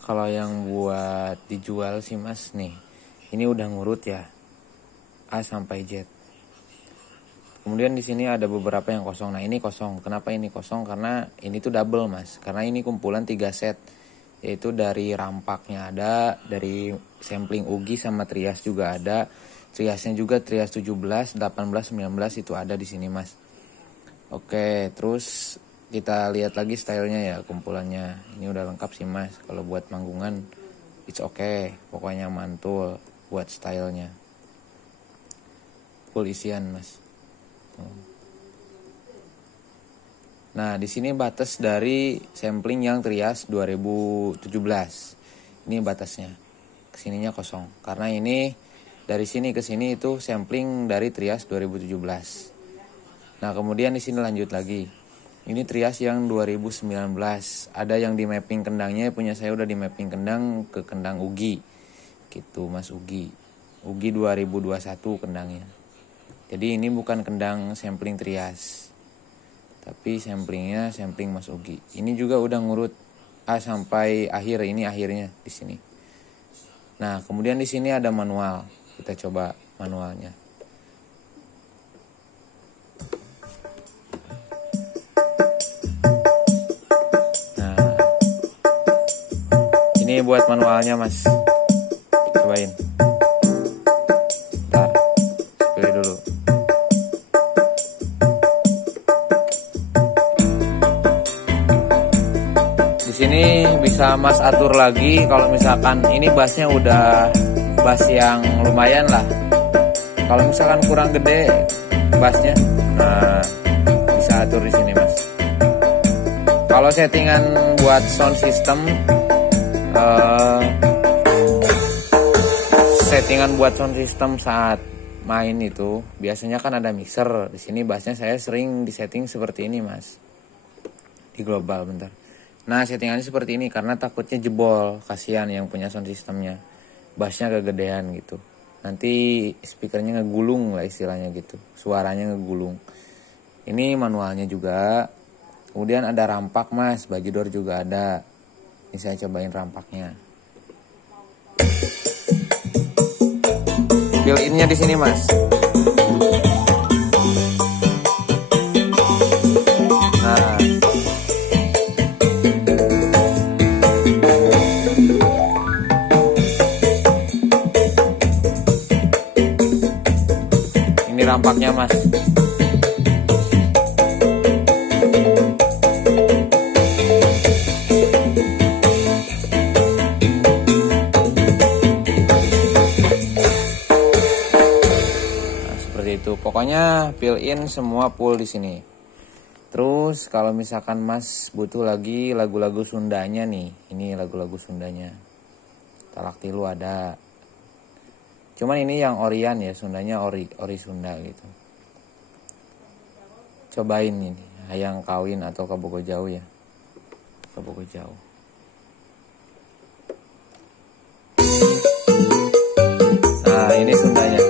Kalau yang buat dijual sih mas nih, ini udah ngurut ya, A sampai Z. Kemudian di sini ada beberapa yang kosong. Nah ini kosong. Kenapa ini kosong? Karena ini tuh double mas. Karena ini kumpulan 3 set. Yaitu dari rampaknya ada, dari sampling Ugi sama Trias juga ada. Triasnya juga Trias 17, 18, 19 itu ada di sini mas. Oke, terus kita lihat lagi stylenya ya kumpulannya. Ini udah lengkap sih mas. Kalau buat manggungan it's okay. Pokoknya mantul buat stylenya. Full isian mas. Nah, di sini batas dari sampling yang Trias 2017. Ini batasnya. Kesininya kosong. Karena ini dari sini ke sini itu sampling dari Trias 2017. Nah, kemudian di sini lanjut lagi. Ini Trias yang 2019. Ada yang di mapping kendangnya, punya saya udah di mapping kendang ke kendang Ugi. Gitu, Mas Ugi. Ugi 2021 kendangnya. Jadi ini bukan kendang sampling Trias, tapi samplingnya sampling Mas Ugi. Ini juga udah ngurut A sampai akhir, ini akhirnya di sini. Nah, kemudian di sini ada manual. Kita coba manualnya. Nah, ini buat manualnya Mas. Cobain. Bentar, pilih dulu. Di sini bisa Mas atur lagi kalau misalkan ini bassnya udah bass yang lumayan lah. Kalau misalkan kurang gede bassnya, nah bisa atur di sini Mas. Kalau settingan buat sound system, saat main itu biasanya kan ada mixer. Di sini bassnya saya sering disetting seperti ini Mas. Di global bentar. Nah settingannya seperti ini karena takutnya jebol, kasihan yang punya sound systemnya, bassnya kegedean gitu, nanti speakernya ngegulung lah istilahnya gitu, suaranya ngegulung. Ini manualnya juga. Kemudian ada rampak Mas, bagi door juga ada. Ini saya cobain rampaknya. Built-innya di sini Mas. Rampaknya Mas. Nah, seperti itu. Pokoknya built-in semua full di sini. Terus kalau misalkan Mas butuh lagi lagu-lagu Sundanya nih, ini lagu-lagu Sundanya. Talak Tilu ada. Cuman ini yang Orian ya, Sundanya ori Sunda gitu. Cobain ini, Hayang Kawin atau Kabogo Jauh ya. Kabogo Jauh. Nah, ini Sundanya.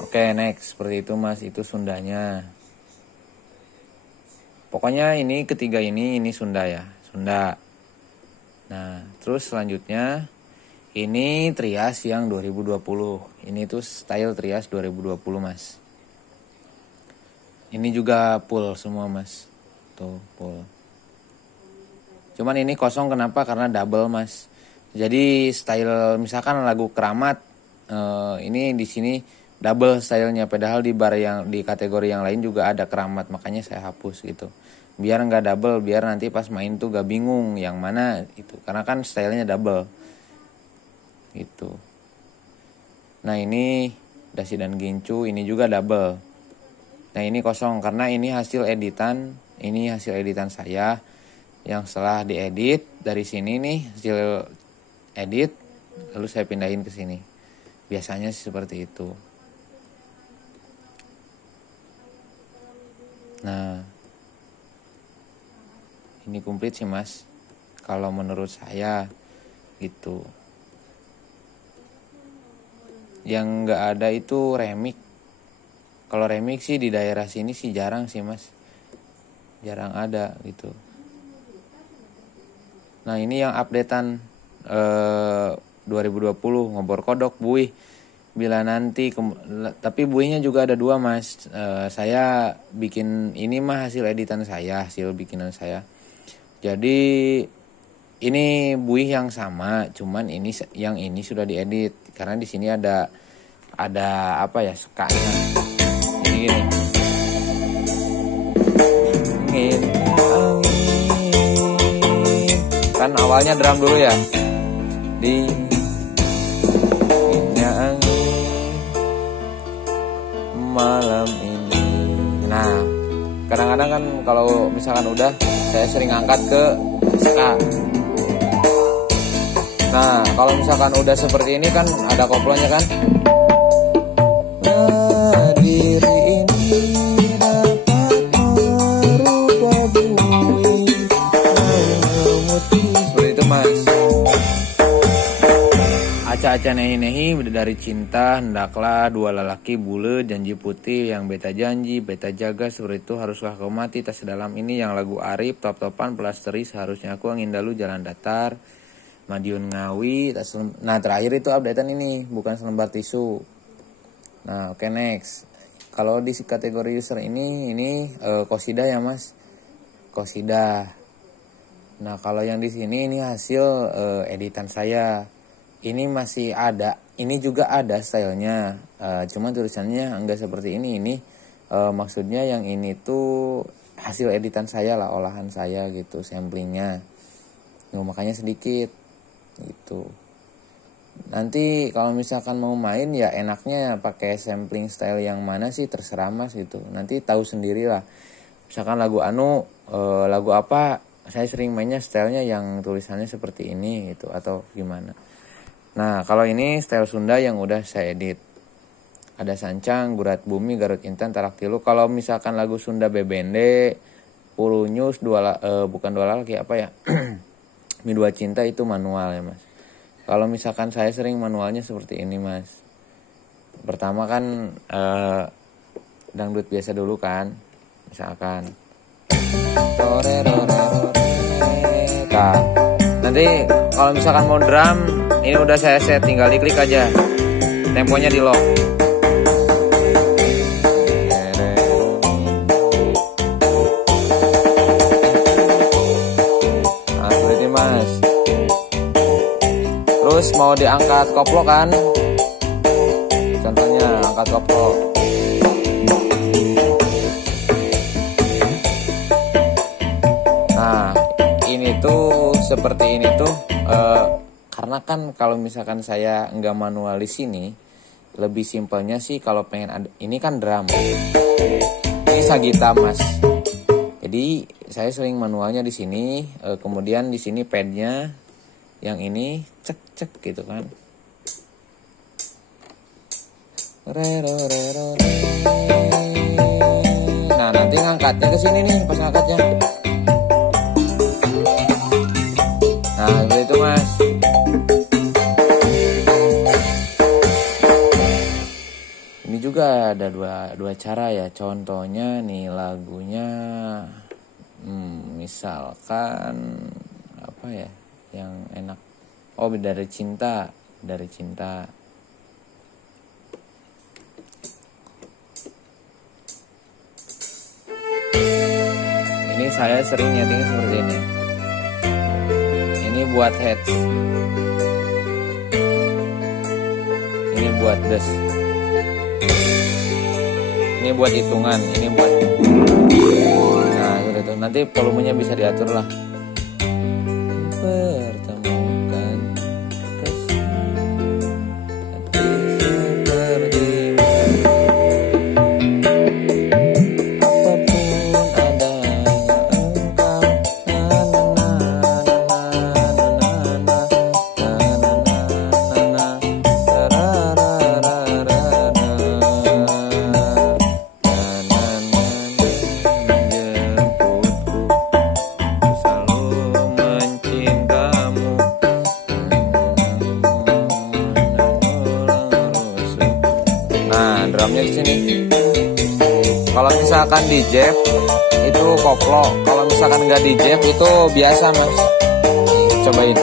Oke, next. Seperti itu Mas, itu Sundanya. Pokoknya ini ketiga ini Sunda ya, Sunda. Nah, terus selanjutnya ini Trias yang 2020. Ini tuh style Trias 2020 Mas. Ini juga full semua Mas. Tuh full. Cuman ini kosong kenapa? Karena double Mas. Jadi style misalkan lagu Keramat, ini di sini double stylenya. Padahal di bar yang di kategori yang lain juga ada Keramat, makanya saya hapus gitu. Biar nggak double, biar nanti pas main tuh gak bingung yang mana itu, karena kan stylenya double gitu. Nah ini Dasi dan Gincu, ini juga double. Nah ini kosong karena ini hasil editan, saya yang setelah diedit dari sini nih, hasil edit lalu saya pindahin ke sini. Biasanya sih seperti itu. Nah ini komplit sih Mas, kalau menurut saya gitu. Yang nggak ada itu remix. Kalau remix sih di daerah sini sih jarang sih Mas. jarang ada gitu. Nah ini yang updatean 2020 ngobor kodok buih. Bila nanti tapi buihnya juga ada 2 mas. Saya bikin ini mah hasil editan saya, hasil bikinan saya. Jadi ini buih yang sama, cuman ini yang ini sudah diedit karena di sini ada apa ya, sekanya. Ini gini. Angin, kan awalnya drum dulu ya. Dinginnya angin malam ini. Nah, kadang-kadang kan kalau misalkan udah, saya sering angkat ke ska. Nah, kalau misalkan udah seperti ini kan ada koplonya kan. Nah, diri ini dapat merubah bumi memutih. Seperti itu mas. Aca-aca nehi-nehi dari cinta, hendaklah dua lelaki bule janji putih yang beta janji, beta jaga seperti itu haruskah kau mati tas sedalam ini yang lagu Arif, top-topan pelasteri seharusnya aku angin dalu jalan datar. Madiun Ngawi. Nah terakhir itu updatean ini, bukan selembar tisu. Nah oke, next. Kalau di kategori user ini qosidah ya mas, qosidah. Nah kalau yang di sini ini hasil editan saya. Ini masih ada, ini juga ada stylenya, cuman tulisannya enggak seperti ini. Ini maksudnya yang ini tuh hasil editan saya lah, olahan saya gitu, samplingnya. Makanya sedikit gitu. Nanti kalau misalkan mau main ya enaknya pakai sampling style yang mana sih, terserah mas gitu. Nanti tahu sendiri lah. Misalkan lagu lagu apa, saya sering mainnya stylenya yang tulisannya seperti ini gitu atau gimana. Nah kalau ini style Sunda yang udah saya edit. Ada Sancang, Gurat Bumi, Garut Intan, Tarak Tilu. Kalau misalkan lagu Sunda Bebende, Pulunyus, bukan dua lagi apa ya? Mi Dua Cinta itu manual ya mas. Kalau misalkan saya sering manualnya seperti ini mas. Pertama kan dangdut biasa dulu kan. Misalkan nah, nanti kalau misalkan mau drum, ini udah saya set, tinggal diklik aja. Temponya di lock. Terus mau diangkat koplo kan, contohnya angkat koplo. Nah ini tuh seperti ini tuh karena kan kalau misalkan saya nggak manual di sini, lebih simpelnya sih kalau pengen ada, ini kan drum, ini sagita mas. Jadi saya sering manualnya di sini, kemudian di sini padnya yang ini cek gitu kan. Nah nanti ngangkatnya ke sini nih pas ngangkatnya. Nah begitu mas. Ini juga ada dua cara ya. Contohnya nih lagunya, misalkan apa ya yang enak. Oh dari cinta. Ini saya sering nyetingnya seperti ini. Ini buat heads, ini buat des, ini buat hitungan, ini buat. Nah gitu. Nanti volumenya bisa diatur lah. misalkan di jab itu koplo, kalau misalkan nggak di jab itu biasa mas. Cobain.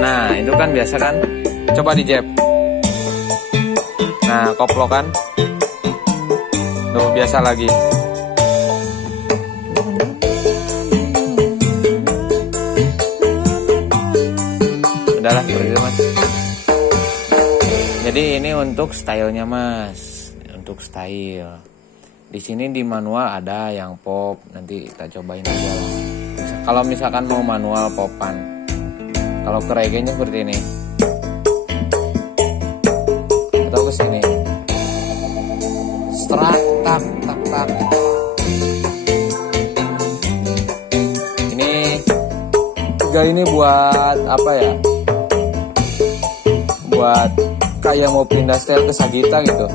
Nah itu kan biasa kan. Coba di jab. Nah koplo kan. Tuh biasa lagi. Udahlah seperti itu mas. Jadi ini untuk stylenya mas, untuk style. Di sini di manual ada yang pop, nanti kita cobain aja lah. Kalau misalkan mau manual popan, kalau ke reggae-nya seperti ini, atau ke sini, strak tak tak tak. Ini tiga ini buat apa ya? Buat kayak mau pindah style ke Sagita gitu.